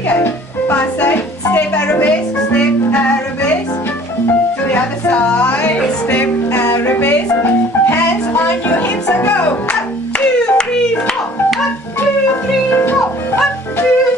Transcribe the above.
you go. Fast side. Step arabesque, step arabesque. To the other side. Step arabesque. Hands on your hips and go. 1, 2, 3, 4. 1, 2, 3, 4. 1, 2,